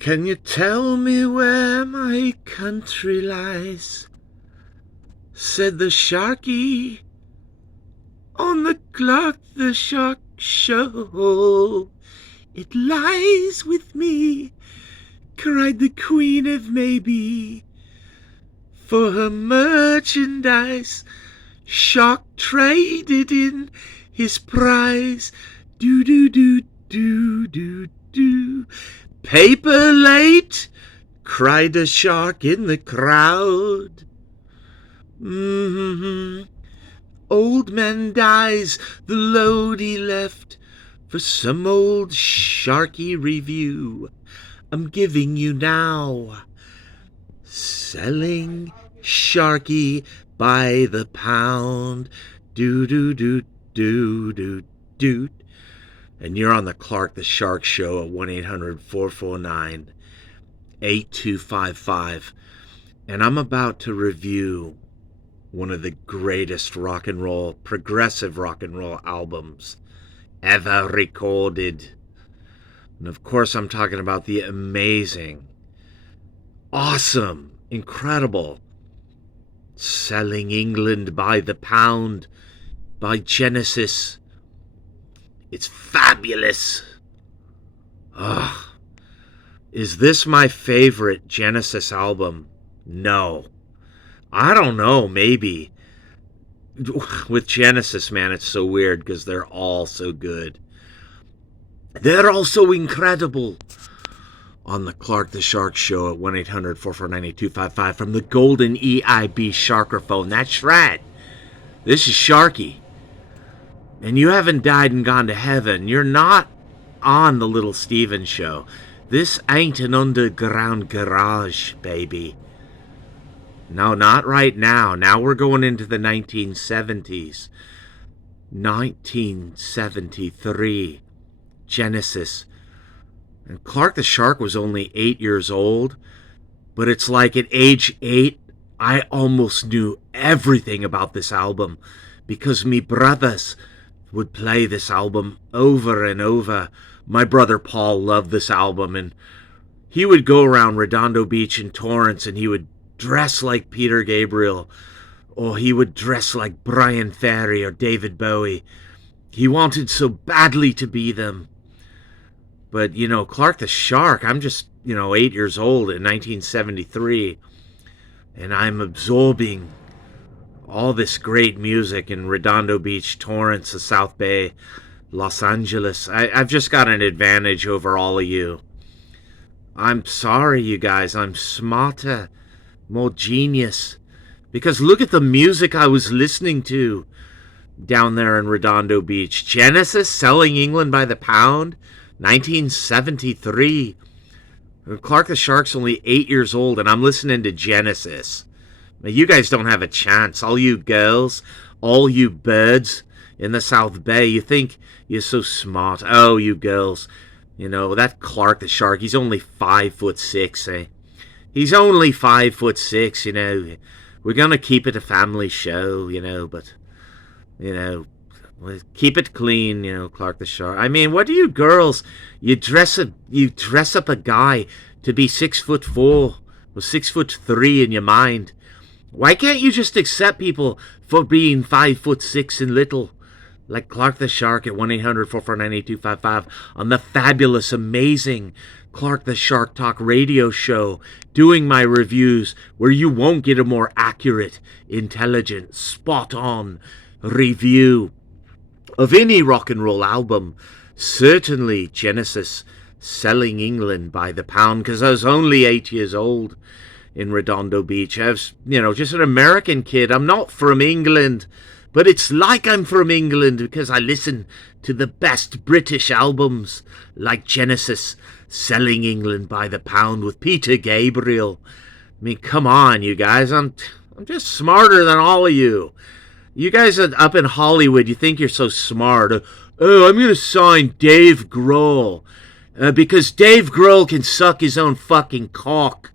Can you tell me where my country lies? Said the sharky on the Clark the Shark Show. It lies with me, cried the Queen of Maybe. For her merchandise, Shark traded in his prize. Do do do do do do. Paper late, cried a shark in the crowd. Old man dies, the load he left for some old sharky review I'm giving you now. Selling sharky by the pound. Do do do do do do. And you're on the Clark the Shark Show at 1-800-449-8255. And I'm about to review one of the greatest rock and roll, progressive rock and roll albums ever recorded. And of course I'm talking about the amazing, awesome, incredible Selling England by the Pound by Genesis. It's fabulous. Is this my favorite Genesis album? No. I don't know, maybe. With Genesis, man, it's so weird because they're all so good. They're all so incredible. On the Clark the Shark Show at 1-800-449-8255 from the golden EIB Sharkerphone. That's right. This is Sharky. And you haven't died and gone to heaven. You're not on the Little Steven Show. This ain't an underground garage, baby. No, not right now. Now we're going into the 1970s. 1973. Genesis. And Clark the Shark was only 8 years old. But it's like at age 8, I almost knew everything about this album. Because me brothers would play this album over and over. My brother Paul loved this album, and he would go around Redondo Beach and Torrance, and he would dress like Peter Gabriel, or he would dress like Brian Ferry or David Bowie. He wanted so badly to be them. But, Clark the Shark, I'm just, 8 years old in 1973, and I'm absorbing all this great music in Redondo Beach, Torrance, the South Bay, Los Angeles. I've just got an advantage over all of you. I'm sorry, you guys. I'm smarter, more genius. Because look at the music I was listening to down there in Redondo Beach. Genesis, Selling England by the Pound, 1973. Clark the Shark's only 8 years old, and I'm listening to Genesis. Now, you guys don't have a chance. All you girls, all you birds in the South Bay, you think you're so smart. Oh, you girls. That Clark the Shark, he's only 5'6", eh? He's only 5'6", We're going to keep it a family show, but, keep it clean, Clark the Shark. I mean, what do you girls, you dress up a guy to be 6'4" or 6'3" in your mind. Why can't you just accept people for being 5'6" and little? Like Clark the Shark at 1-800-449-8255 on the fabulous, amazing Clark the Shark Talk radio show, doing my reviews where you won't get a more accurate, intelligent, spot-on review of any rock and roll album. Certainly Genesis, Selling England by the Pound, because I was only 8 years old in Redondo Beach. I was, just an American kid. I'm not from England, but it's like I'm from England because I listen to the best British albums like Genesis, Selling England by the Pound with Peter Gabriel. I mean, come on, you guys. I'm just smarter than all of you. You guys are up in Hollywood. You think you're so smart. Oh, I'm going to sign Dave Grohl because Dave Grohl can suck his own fucking cock.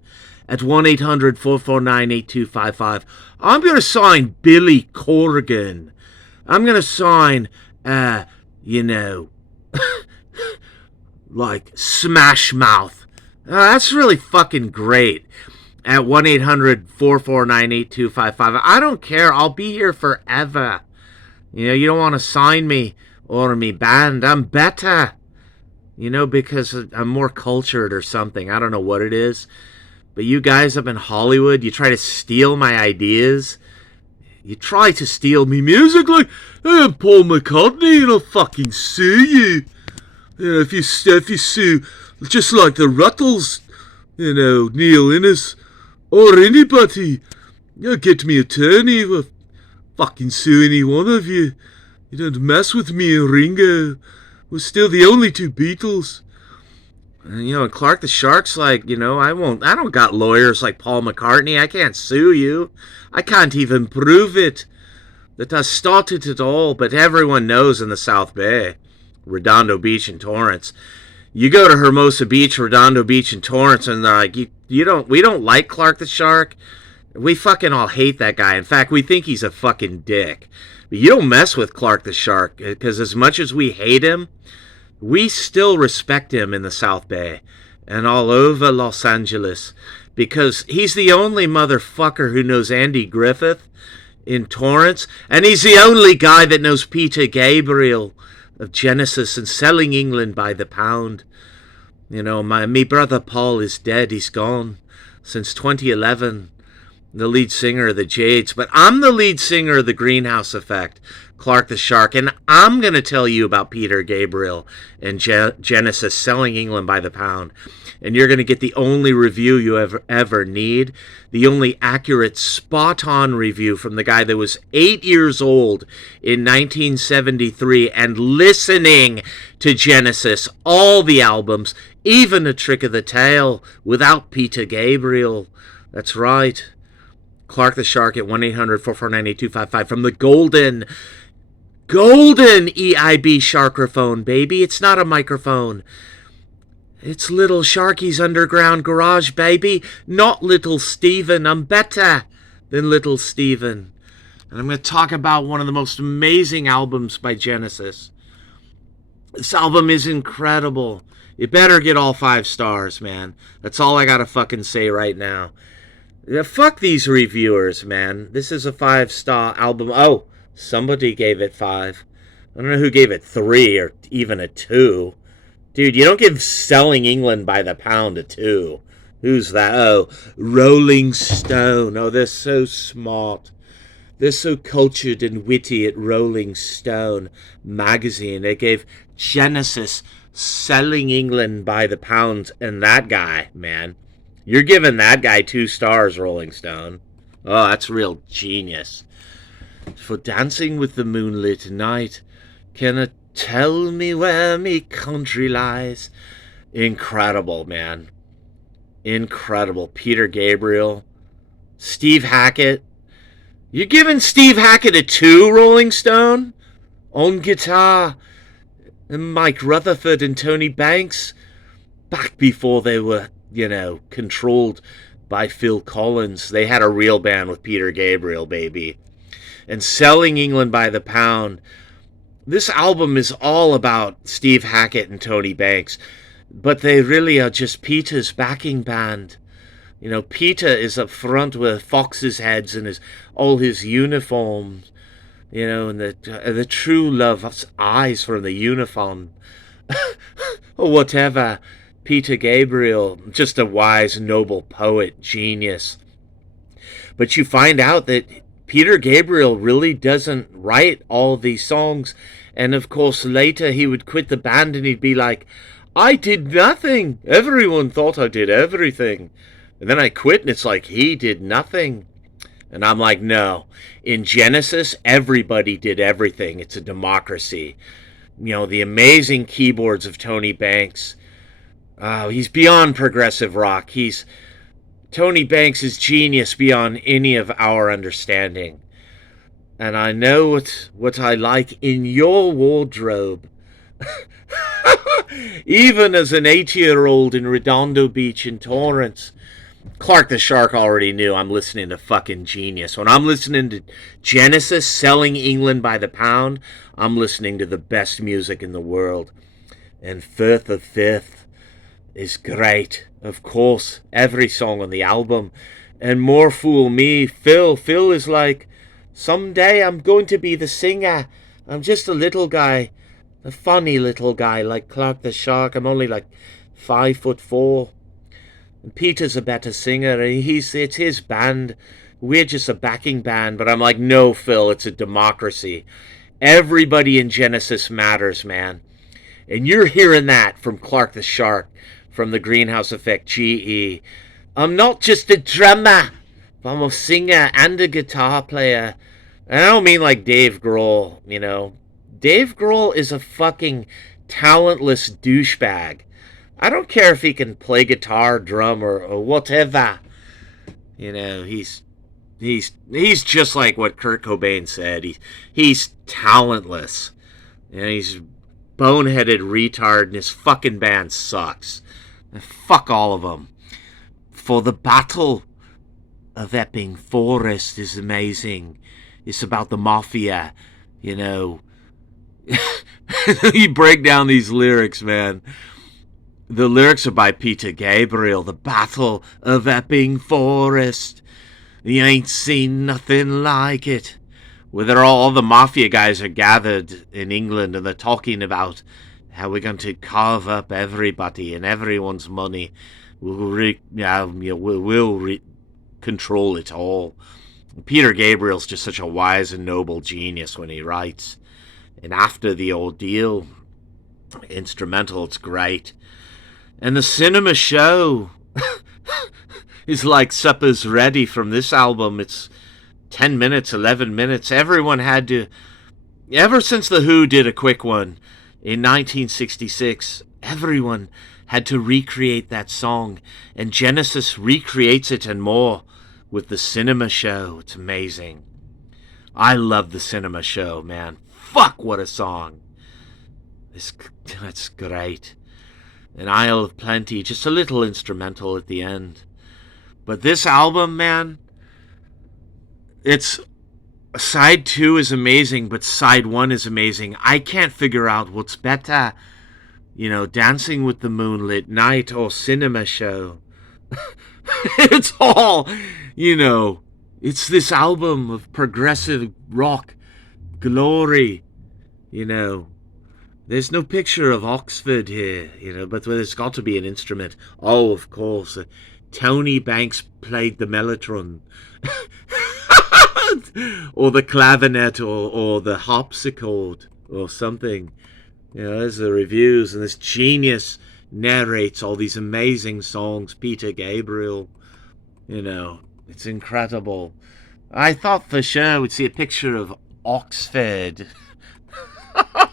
At 1-800-449-8255. I'm going to sign Billy Corgan. I'm going to sign, like Smash Mouth. That's really fucking great. At 1-800-449-8255. I don't care. I'll be here forever. You know, you don't want to sign me or me banned. I'm better. You know, because I'm more cultured or something. I don't know what it is. But you guys up in Hollywood, you try to steal my ideas. You try to steal me music like, hey, I'm Paul McCartney and I'll fucking sue you. You know, if you sue, just like the Ruttles, you know, Neil Innes, or anybody, you'll get me attorney. I'll fucking sue any one of you. You don't mess with me and Ringo. We're still the only two Beatles. And, you know, Clark the Shark's like, you know, I don't got lawyers like Paul McCartney. I can't sue you. I can't even prove it. That I started it all, but everyone knows in the South Bay, Redondo Beach and Torrance. You go to Hermosa Beach, Redondo Beach, and Torrance, and they're like, we don't like Clark the Shark. We fucking all hate that guy. In fact, we think he's a fucking dick. But you don't mess with Clark the Shark, because as much as we hate him, we still respect him in the South Bay and all over Los Angeles, because he's the only motherfucker who knows Andy Griffith in Torrance, and he's the only guy that knows Peter Gabriel of Genesis and Selling England by the Pound. You know, me brother Paul is dead. He's gone since 2011. The lead singer of the Jades, but I'm the lead singer of the Greenhouse Effect, Clark the Shark, and I'm going to tell you about Peter Gabriel and Genesis, Selling England by the Pound. And you're going to get the only review you ever need, the only accurate, spot-on review from the guy that was 8 years old in 1973 and listening to Genesis, all the albums, even A Trick of the Tail, without Peter Gabriel. That's right. Clark the Shark at 1-800-449-8255 from the golden EIB Sharkraphone, baby. It's not a microphone. It's Little Sharky's underground garage, baby. Not Little Steven. I'm better than Little Steven. And I'm going to talk about one of the most amazing albums by Genesis. This album is incredible. You better get all 5 stars, man. That's all I got to fucking say right now. Yeah, fuck these reviewers, man. This is a 5-star album. Oh, somebody gave it 5. I don't know who gave it 3 or even a 2. Dude, you don't give Selling England by the Pound a 2. Who's that? Oh, Rolling Stone. Oh, they're so smart. They're so cultured and witty at Rolling Stone magazine. They gave Genesis Selling England by the Pound, and that guy, man. You're giving that guy 2 stars, Rolling Stone. Oh, that's real genius. For dancing with the moonlit night, can it tell me where me country lies? Incredible, man. Incredible. Peter Gabriel. Steve Hackett. You're giving Steve Hackett a 2, Rolling Stone? On guitar. And Mike Rutherford and Tony Banks. Back before they were, you know, controlled by Phil Collins. They had a real band with Peter Gabriel, baby. And Selling England by the Pound. This album is all about Steve Hackett and Tony Banks, but they really are just Peter's backing band. You know, Peter is up front with foxes' heads and all his uniforms, you know, and the true love's eyes from the uniform. Or whatever. Peter Gabriel, just a wise, noble poet, genius. But you find out that Peter Gabriel really doesn't write all these songs. And of course, later he would quit the band and he'd be like, I did nothing. Everyone thought I did everything. And then I quit and it's like, he did nothing. And I'm like, no. In Genesis, everybody did everything. It's a democracy. You know, the amazing keyboards of Tony Banks. He's beyond progressive rock. Tony Banks is genius beyond any of our understanding. And I know what I like in your wardrobe. Even as an 8-year-old in Redondo Beach in Torrance, Clark the Shark already knew I'm listening to fucking genius. When I'm listening to Genesis, Selling England by the Pound, I'm listening to the best music in the world. And Firth of Fifth, is great. Of course, every song on the album. And More Fool Me, Phil. Phil is like, someday I'm going to be the singer. I'm just a little guy. A funny little guy like Clark the Shark. I'm only like 5'4". And Peter's a better singer. It's his band. We're just a backing band. But I'm like, no, Phil, it's a democracy. Everybody in Genesis matters, man. And you're hearing that from Clark the Shark, from the Greenhouse Effect GE. I'm not just a drummer. I'm a singer and a guitar player. And I don't mean like Dave Grohl, you know. Dave Grohl is a fucking talentless douchebag. I don't care if he can play guitar, drum, or whatever. You know, he's just like what Kurt Cobain said. He's talentless. And he's boneheaded retard, and his fucking band sucks. And fuck all of them. For the Battle of Epping Forest is amazing. It's about the mafia, you know. You break down these lyrics, man. The lyrics are by Peter Gabriel. The Battle of Epping Forest. You ain't seen nothing like it. Where all the mafia guys are gathered in England and they're talking about how we're going to carve up everybody and everyone's money. We'll control it all. Peter Gabriel's just such a wise and noble genius when he writes. And After the Ordeal, instrumental, it's great. And the Cinema Show is like Supper's Ready from this album. It's 10 minutes, 11 minutes. Everyone had to, ever since The Who did a quick one in 1966, everyone had to recreate that song. And Genesis recreates it and more with the Cinema Show. It's amazing. I love the Cinema Show, man. Fuck, what a song. That's great. And Isle of Plenty, just a little instrumental at the end. But this album, man, it's side 2 is amazing, but side 1 is amazing. I can't figure out what's better, you know, Dancing with the Moonlit Night or Cinema Show. It's all, you know, it's this album of progressive rock glory, you know. There's no picture of Oxford here, you know, but there's got to be an instrument. Oh, of course, Tony Banks played the mellotron. Or the clavinet, or the harpsichord, or something. You know, there's the reviews, and this genius narrates all these amazing songs. Peter Gabriel, you know, it's incredible. I thought for sure we'd see a picture of Oxford.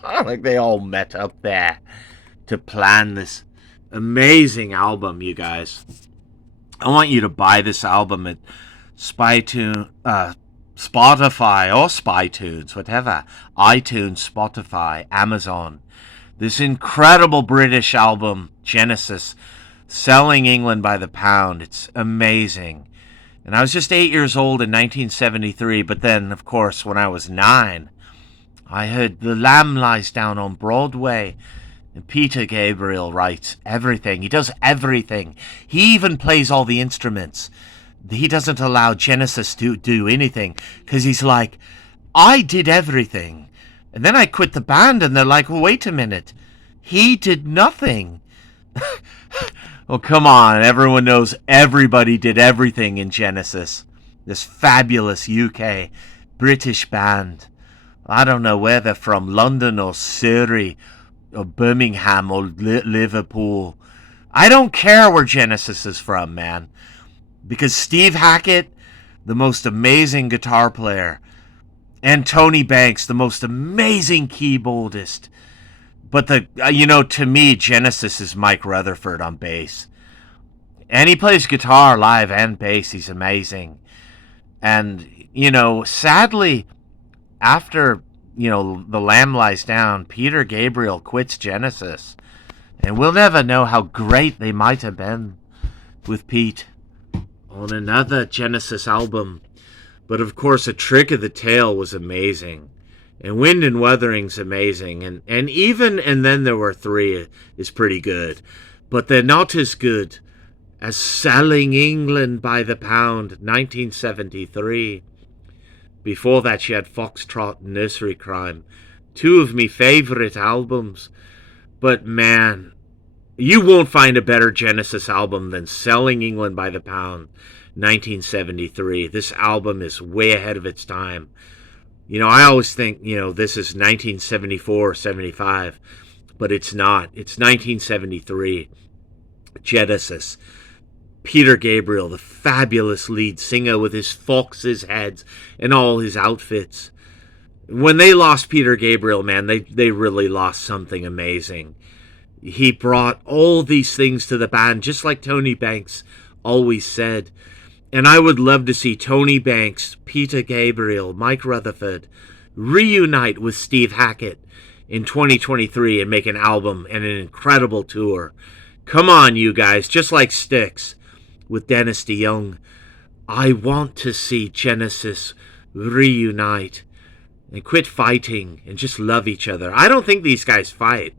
Like they all met up there to plan this amazing album, you guys. I want you to buy this album at Spotify or Spytunes, whatever. iTunes, Spotify, Amazon. This incredible British album, Genesis, selling England by the pound. It's amazing. And I was just 8 years old in 1973, but then, of course, when I was 9, I heard The Lamb Lies Down on Broadway. And Peter Gabriel writes everything. He does everything. He even plays all the instruments. He doesn't allow Genesis to do anything, because he's like, I did everything. And then I quit the band, and they're like, well, wait a minute. He did nothing. Oh, come on. Everyone knows everybody did everything in Genesis. This fabulous UK British band. I don't know where they're from, London or Surrey or Birmingham or Liverpool. I don't care where Genesis is from, man. Because Steve Hackett, the most amazing guitar player, and Tony Banks, the most amazing keyboardist. But to me, Genesis is Mike Rutherford on bass. And he plays guitar live and bass. He's amazing. And, sadly, after, The Lamb Lies Down, Peter Gabriel quits Genesis. And we'll never know how great they might have been with Pete on another Genesis album. But of course, A Trick of the Tail was amazing. And Wind and Wuthering's amazing. And even And Then There Were Three is pretty good. but they're not as good as Selling England by the Pound, 1973. Before that, you had Foxtrot and Nursery Crime, two of me favourite albums. But man, you won't find a better Genesis album than Selling England by the Pound, 1973. This album is way ahead of its time. You know, I always think, you know, this is 1974, 75, but it's not. It's 1973. Genesis. Peter Gabriel, the fabulous lead singer with his fox's heads and all his outfits. When they lost Peter Gabriel, man, they really lost something amazing. He brought all these things to the band, just like Tony Banks always said. And I would love to see Tony Banks, Peter Gabriel, Mike Rutherford reunite with Steve Hackett in 2023 and make an album and an incredible tour. Come on, you guys, just like Styx with Dennis DeYoung. I want to see Genesis reunite and quit fighting and just love each other. I don't think these guys fight.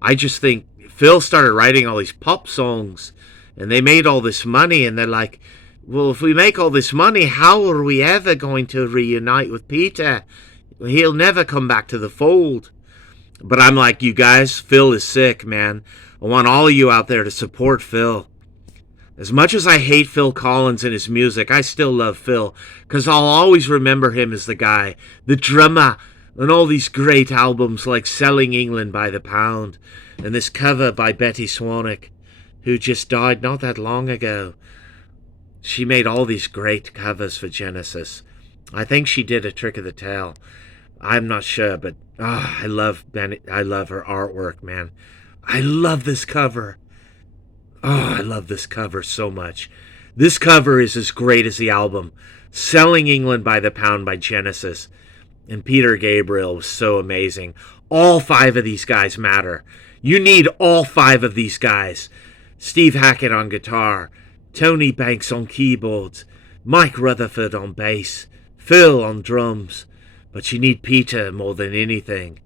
I just think Phil started writing all these pop songs and they made all this money, and they're like, well, if we make all this money, how are we ever going to reunite with Peter? He'll never come back to the fold. But I'm like, you guys, Phil is sick, man. I want all of you out there to support Phil. As much as I hate Phil Collins and his music, I still love Phil, because I'll always remember him as the guy, the drummer, and all these great albums like Selling England by the Pound, and this cover by Betty Swanick, who just died not that long ago. She made all these great covers for Genesis. I think she did A Trick of the Tail. I'm not sure, but I love her artwork, man. I love this cover. Oh, I love this cover so much. This cover is as great as the album. Selling England by the Pound by Genesis. And Peter Gabriel was so amazing. All five of these guys matter. You need all five of these guys. Steve Hackett on guitar, Tony Banks on keyboards, Mike Rutherford on bass, Phil on drums. But you need Peter more than anything.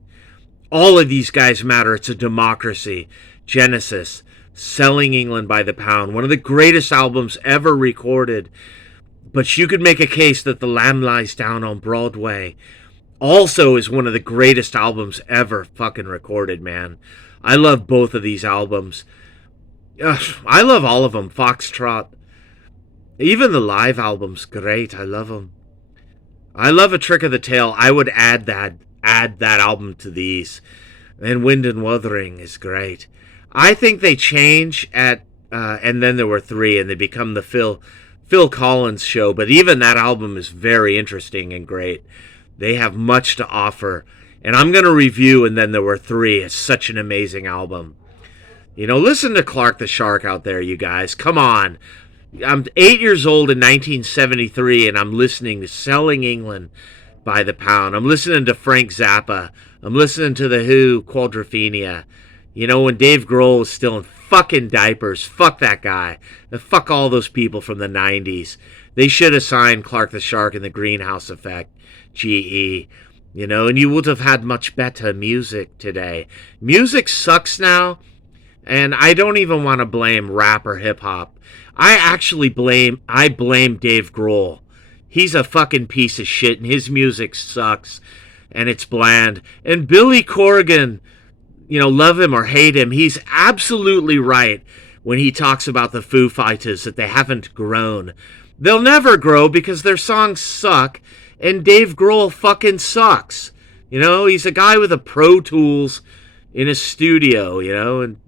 All of these guys matter. It's a democracy. Genesis, Selling England by the Pound, one of the greatest albums ever recorded. But you could make a case that The Lamb Lies Down on Broadway also is one of the greatest albums ever fucking recorded, man. I love both of these albums. Ugh, I love all of them. Foxtrot. Even the live album's great. I love them. I love A Trick of the Tail. I would add that album to these. And Wind and Wuthering is great. I think they change at, and then there were three, and they become the Phil Collins show. But even that album is very interesting and great. They have much to offer. And I'm going to review And Then There Were Three. It's such an amazing album. You know, listen to Clark the Shark out there, you guys. Come on. I'm 8 years old in 1973, and I'm listening to Selling England by the Pound. I'm listening to Frank Zappa. I'm listening to The Who, Quadrophenia. You know, when Dave Grohl was still in fucking diapers. Fuck that guy. And fuck all those people from the 90s. They should have signed Clark the Shark and the Greenhouse Effect, GE. You know, and you would have had much better music today. Music sucks now, and I don't even want to blame rap or hip-hop. I blame Dave Grohl. He's a fucking piece of shit, and his music sucks, and it's bland. And Billy Corgan, you know, love him or hate him, he's absolutely right when he talks about the Foo Fighters, that they haven't grown. They'll never grow because their songs suck, and Dave Grohl fucking sucks. You know, he's a guy with a Pro Tools in his studio, you know, and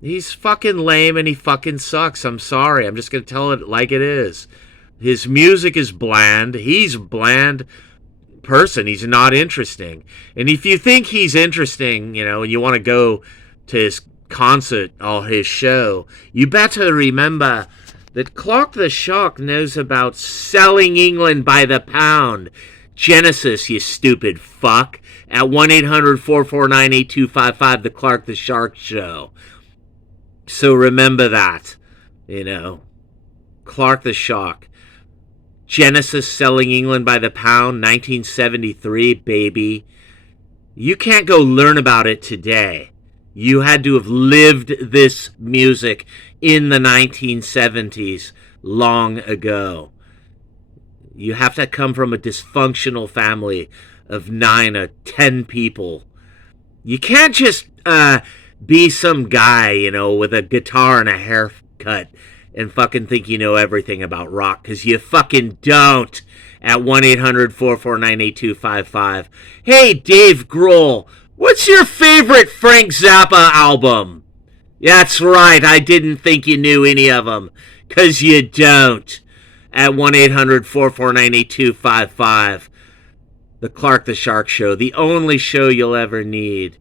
he's fucking lame and he fucking sucks. I'm sorry. I'm just going to tell it like it is. His music is bland. He's a bland person. He's not interesting. And if you think he's interesting, you know, and you want to go to his concert or his show, you better remember that Clark the Shark knows about Selling England by the Pound. Genesis, you stupid fuck. At 1-800-449-8255, The Clark the Shark Show. So remember that, you know. Clark the Shark. Genesis, Selling England by the Pound, 1973, baby. You can't go learn about it today. You had to have lived this music in the 1970s long ago. You have to come from a dysfunctional family of 9 or 10 people. You can't just be some guy, with a guitar and a haircut and fucking think you know everything about rock, because you fucking don't. At 1-800-449-8255. Hey, Dave Grohl, what's your favorite Frank Zappa album? That's right, I didn't think you knew any of them, because you don't. At 1-800-449-8255. The Clark the Shark Show, the only show you'll ever need.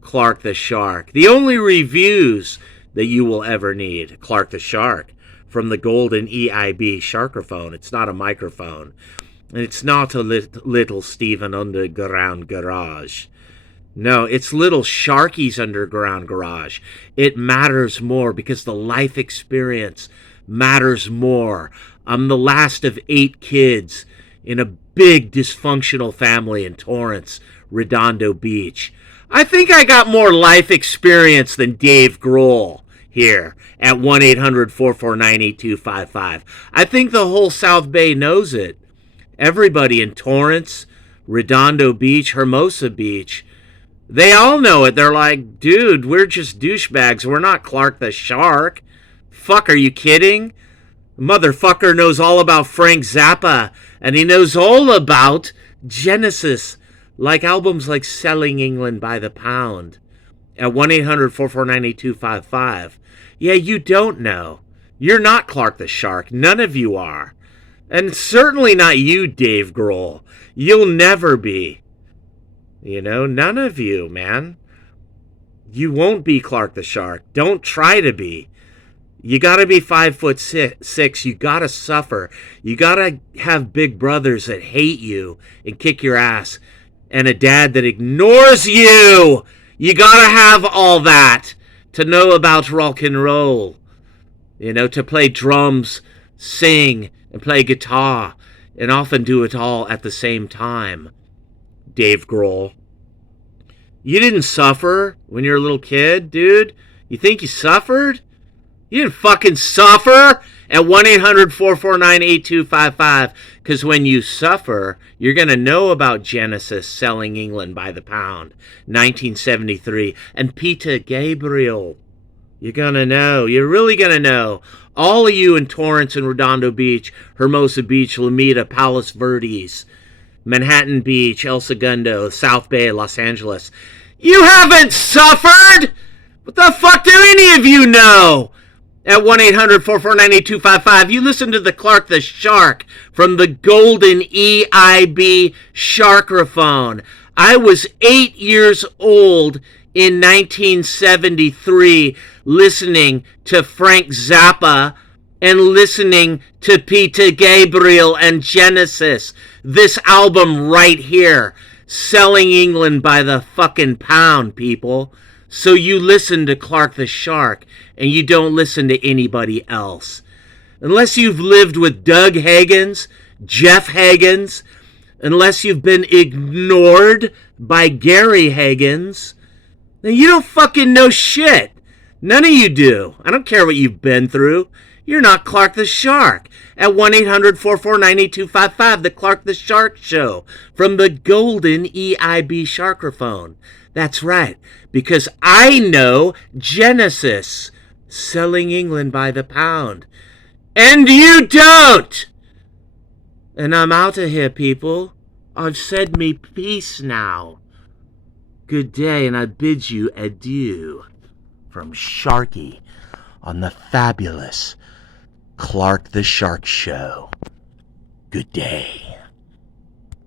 Clark the Shark. The only reviews that you will ever need. Clark the Shark. From the golden EIB Sharkophone. It's not a microphone. And it's not a little Steven Underground Garage. No, it's little Sharky's Underground Garage. It matters more because the life experience matters more. I'm the last of 8 kids in a big dysfunctional family in Torrance, Redondo Beach. I think I got more life experience than Dave Grohl here at 1-800-449-8255. I think the whole South Bay knows it. Everybody in Torrance, Redondo Beach, Hermosa Beach, they all know it. They're like, dude, we're just douchebags. We're not Clark the Shark. Fuck, are you kidding? Motherfucker knows all about Frank Zappa, and he knows all about Genesis, like albums like Selling England by the Pound. At 1-800-449-8255. Yeah, you don't know. You're not Clark the Shark. None of you are. And certainly not you, Dave Grohl. You'll never be. None of you, man. You won't be Clark the Shark. Don't try to be. You gotta be 5'6". You gotta suffer. You gotta have big brothers that hate you and kick your ass. And a dad that ignores you. You gotta have all that to know about rock and roll. To play drums, sing, and play guitar, and often do it all at the same time. Dave Grohl. You didn't suffer when you were a little kid, dude? You think you suffered? You didn't fucking suffer at 1-800-449-8255. Because when you suffer, you're going to know about Genesis, Selling England by the Pound, 1973, and Peter Gabriel. You're going to know. You're really going to know. All of you in Torrance and Redondo Beach, Hermosa Beach, Lomita, Palos Verdes, Manhattan Beach, El Segundo, South Bay, Los Angeles. You haven't suffered! What the fuck do any of you know? At 1-800-449-8255, you listen to the Clark the Shark from the golden EIB Sharkophone. I was 8 years old in 1973 listening to Frank Zappa and listening to Peter Gabriel and Genesis. This album right here, Selling England by the fucking Pound, people. So you listen to Clark the Shark and you don't listen to anybody else. Unless you've lived with Doug Hagens, Jeff Hagens, unless you've been ignored by Gary Hagens, then you don't fucking know shit. None of you do. I don't care what you've been through. You're not Clark the Shark. At 1-800-449-8255, the Clark the Shark Show from the golden EIB Sharkophone. That's right, because I know Genesis, Selling England by the Pound. And you don't! And I'm out of here, people. I've said me peace now. Good day, and I bid you adieu. From Sharky on the fabulous Clark the Shark Show. Good day.